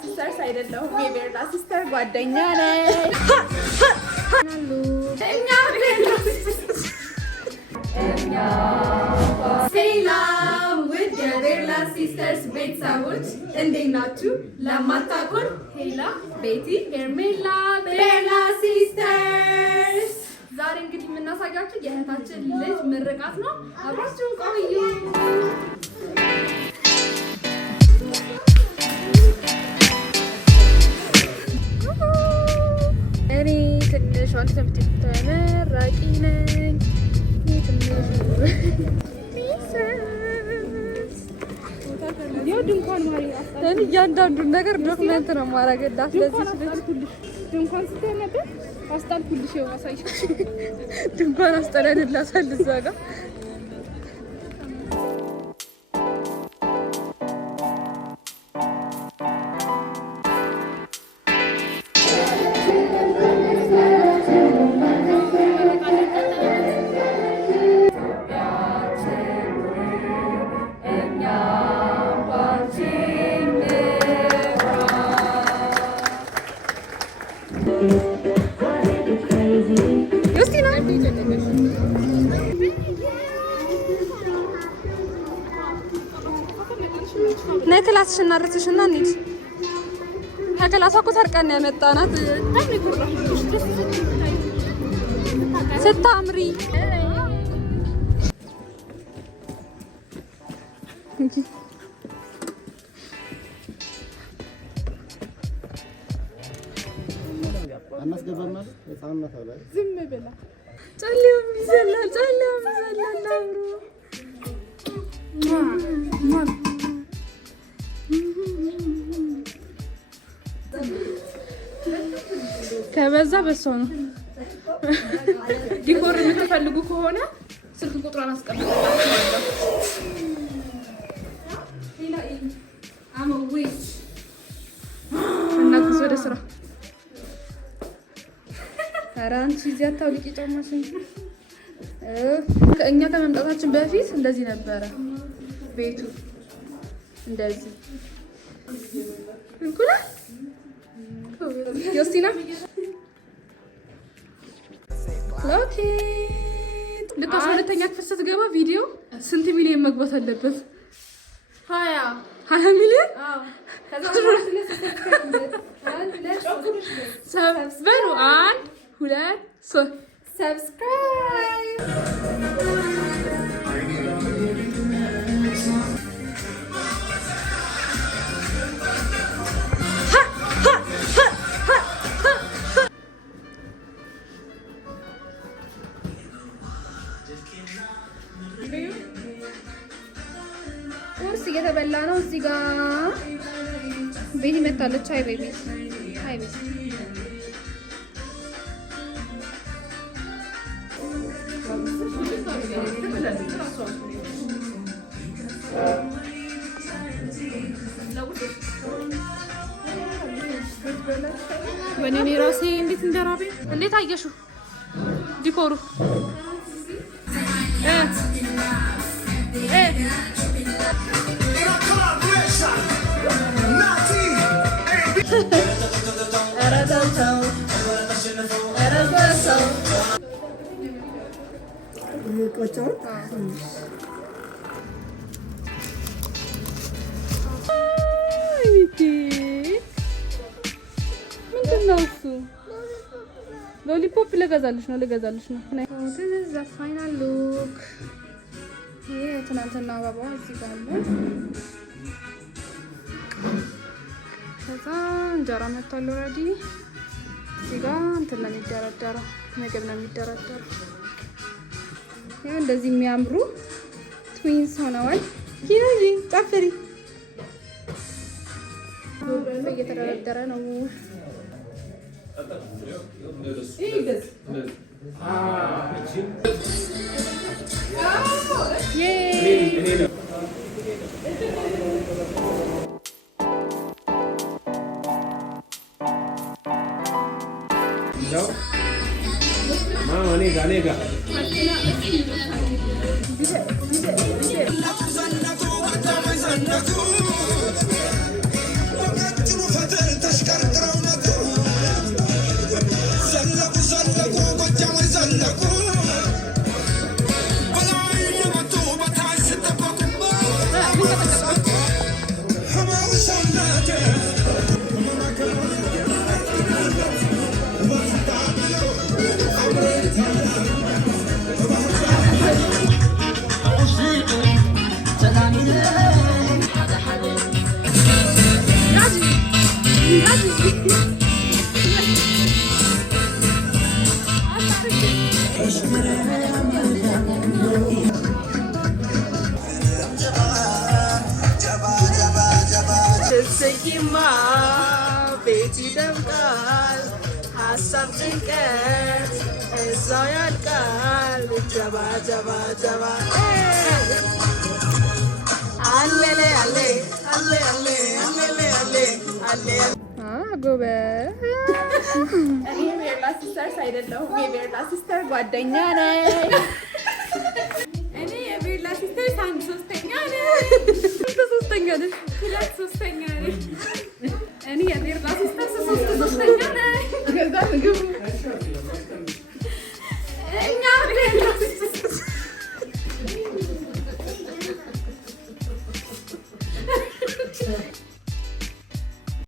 ሲስተርስ አይደለሁም። የቤርላ ሲስተር ጓደኛ ነኝ። ሰላም ውድ የቤርላ ሲስተርስ ቤተሰቦች እንዴት ናችሁ? ለማታውቁን ሄላ፣ ቤቲ፣ ሄርሜላ ቤርላ ሲስተርስ። ዛሬ እንግዲህ የምናሳያችሁ የእህታችን ልጅ ምርቃት ነው። አብራችሁን ቆዩ። እኔ ትንሿ ተመራቂ ነኝ። እያንዳንዱን ነገር ዶክመንት ነው ማረገላት። ድንኳን ስትይ ነበር አስጣልኩልሽ። አሳይሽ ድንኳን አስጠለንላታል እዛ ጋር። ነይ ክላስሽን እናድርስሽና እንሂድ። ከክላሷ እኮ ሰርቀን ያመጣናት ስታምሪ። ዝም ብላ ጨሌውም ይዘላል፣ ጨሌውም ይዘላል። ከበዛ በሷ ነው። ዲኮር የምትፈልጉ ከሆነ ስልክ ቁጥሯን አስቀምጥላችኋለሁ። እና ጉዞ ወደ ስራ። ኧረ አንቺ እዚህ አታውልቂ ጫማሽን። እኛ ከመምጣታችን በፊት እንደዚህ ነበረ ቤቱ። እንደዚህ እንቁላል ዮስቲና ኦኬ። ልክ 12ኛ ክፍል ስትገባ ቪዲዮ ስንት ሚሊዮን መግባት አለበት? 20 ሚሊዮን። ሰብስበሩ 1 2 3 ሰብስክራይብ። ቁርስ እየተበላ ነው። እዚህ ጋር ቤቲ መታለች። ሃይ ቤቢ፣ ሃይ ቤቢ። ወኔ ራሴ እንዴት እንደራቤ! እንዴት አየሽው ዲኮሩ? ምንድን ነው እሱ? ሎሊፖፕ ልገዛልሽ ነው። ፋይናል ሉክ። ይሄ ትናንትና አበባዋ እዚህ ጋር አለ። ከዛ እንጀራ መጥቷል ኦልሬዲ። እዚህ ጋር እንትን ነው የሚደረደረው፣ ምግብ ነው የሚደረደረው። ይሄ እንደዚህ የሚያምሩ ትዊንስ ሆነዋል። ይሄ ጨፍሪ እየተደረደረ ነው። Nega. ስቂማ ቤት ይደምቃል ሀሳብ ጭንቀት እዛው ያልቃል ጀባ ጀባ ጀባ አሌሌ አሌ አሌ አሌ አሌሌ አሌ አሌ ጎበዝ። እኔ የቤርላ ሲስተርስ አይደለሁም፣ የቤርላ ሲስተር ጓደኛ ነኝ። እኔ የቤርላ ሲስተርስ አንድ ሶስተኛ ነኝ። ሶስተኛ ነኝ። ሁለት ሶስተኛ ነኝ። እኔ የቤርላ ሲስተር